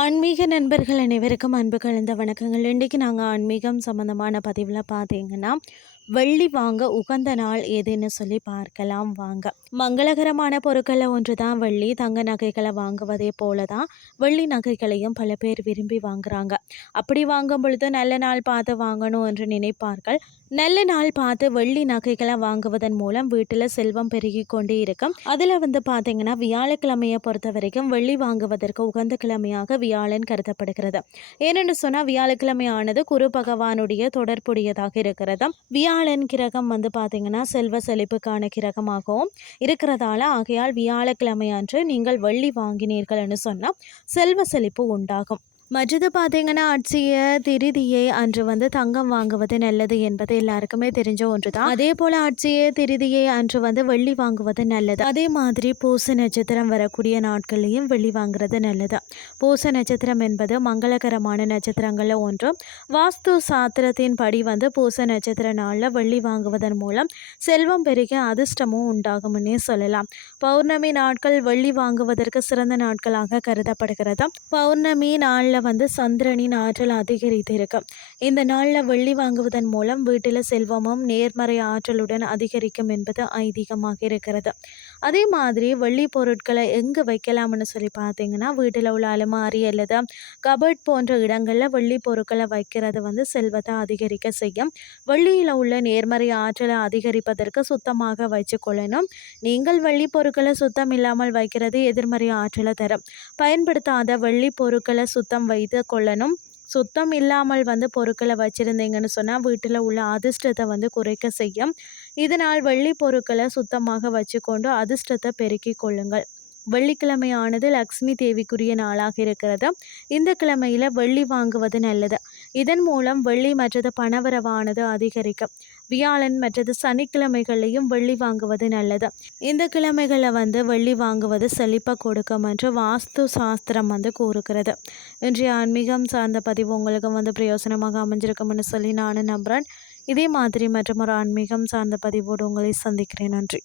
ஆன்மீக நண்பர்கள் அனைவருக்கும் அன்பு கலந்த வணக்கங்கள். இன்றைக்கு நாங்கள் ஆன்மீகம் சம்மந்தமான பதிவில் பார்த்தீங்கன்னா வெள்ளி வாங்க உகந்த நாள் எதுன்னு சொல்லி பார்க்கலாம் வாங்க. மங்களகரமான பொருட்களை ஒன்று தான் வெள்ளி தங்க நகைகளை வாங்குவதே போல தான் வெள்ளி நகைகளையும் பல பேர் விரும்பி வாங்குறாங்க. அப்படி வாங்கும் பொழுது நல்ல நாள் பார்த்து வாங்கணும் என்று நினைப்பார்கள். நல்ல நாள் பார்த்து வெள்ளி நகைகளை வாங்குவதன் மூலம் வீட்டில் செல்வம் பெருகி கொண்டே இருக்கும். அதில் வந்து பார்த்தீங்கன்னா வியாழக்கிழமையை பொறுத்த வரைக்கும் வெள்ளி வாங்குவதற்கு உகந்த கிழமையாக வியாழன் கருதப்படுகிறது. ஏனென்று சொன்னால் வியாழக்கிழமையானது குரு பகவானுடைய தொடர்புடையதாக இருக்கிறது வியா வியாழன் கிரகம் வந்து பார்த்திங்கன்னா செல்வ செழிப்புக்கான கிரகமாகவும் இருக்கிறதால ஆகையால் வியாழக்கிழமை அன்று நீங்கள் வெள்ளி வாங்கினீர்கள்னு சொன்னால் செல்வ செழிப்பு உண்டாகும். மற்றது பார்த்தீங்கன்னா அட்சிய திருதியை அன்று வந்து தங்கம் வாங்குவது நல்லது என்பது எல்லாருக்குமே தெரிஞ்ச ஒன்று தான் அதே போல் அட்சிய திருதியை அன்று வந்து வெள்ளி வாங்குவது நல்லது. அதே மாதிரி பூச நட்சத்திரம் வரக்கூடிய நாட்களையும் வெள்ளி வாங்குறது நல்லது. பூச நட்சத்திரம் என்பது மங்களகரமான நட்சத்திரங்களில் ஒன்றும். வாஸ்து சாத்திரத்தின் படி வந்து பூச நட்சத்திர நாளில் வெள்ளி வாங்குவதன் மூலம் செல்வம் பெருக அதிர்ஷ்டமும் உண்டாகும்னே சொல்லலாம். பௌர்ணமி நாட்கள் வெள்ளி வாங்குவதற்கு சிறந்த நாட்களாக கருதப்படுகிறது. பௌர்ணமி நாளில் வந்து சந்திரனின் ஆற்றல் அதிகரித்து இருக்கும் இந்த நாளில் வெள்ளி வாங்குவதன் மூலம் வீட்டில் செல்வமும் நேர்மறை ஆற்றலுடன் அதிகரிக்கும் என்பது ஐதீகமாக இருக்கிறது. அதே மாதிரி வெள்ளி பொருட்களை எங்கே வைக்கலாம்னு சொல்லி பார்த்தீங்கன்னா வீட்டில் உள்ள அலுமாரி அல்லது கபட் போன்ற இடங்களில் வெள்ளி பொருட்களை வைக்கிறது வந்து செல்வத்தை அதிகரிக்க செய்யும். வெள்ளியில் உள்ள நேர்மறை ஆற்றலை அதிகரிப்பதற்கு சுத்தமாக வச்சுக்கொள்ளணும் நீங்கள் வெள்ளி பொருட்களை சுத்தம் இல்லாமல் வைக்கிறது எதிர்மறை ஆற்றலை தரும். பயன்படுத்தாத வெள்ளி பொருட்களை சுத்தம் வைத்து கொள்ளணும் சுத்தம் இல்லாமல் வந்து பொருட்களை வச்சுருந்தீங்கன்னு சொன்னால் வீட்டில் உள்ள அதிர்ஷ்டத்தை வந்து குறைக்க செய்யும். இதனால் வெள்ளி பொருட்களை சுத்தமாக வச்சுக்கொண்டு அதிர்ஷ்டத்தை பெருக்கி கொள்ளுங்கள். வெள்ளிக்கிழமையானது லக்ஷ்மி தேவிக்குரிய நாளாக இருக்கிறது. இந்த கிழமையில் வெள்ளி வாங்குவது நல்லது. இதன் மூலம் வெள்ளி மற்றது பணவரவானது அதிகரிக்கும். வியாழன் மற்றது சனிக்கிழமைகளையும் வெள்ளி வாங்குவது நல்லது. இந்த கிழமைகளில் வந்து வெள்ளி வாங்குவது செழிப்பாக கொடுக்கும் என்று வாஸ்து சாஸ்திரம் வந்து கூறுகிறது. இன்றைய ஆன்மீகம் சார்ந்த பதிவு உங்களுக்கு வந்து பிரயோசனமாக அமைஞ்சிருக்கும்னு சொல்லி நானும் நம்புகிறேன் இதே மாதிரி மற்றும் ஒரு ஆன்மீகம் சார்ந்த பதிவோடு உங்களை சந்திக்கிறேன். நன்றி.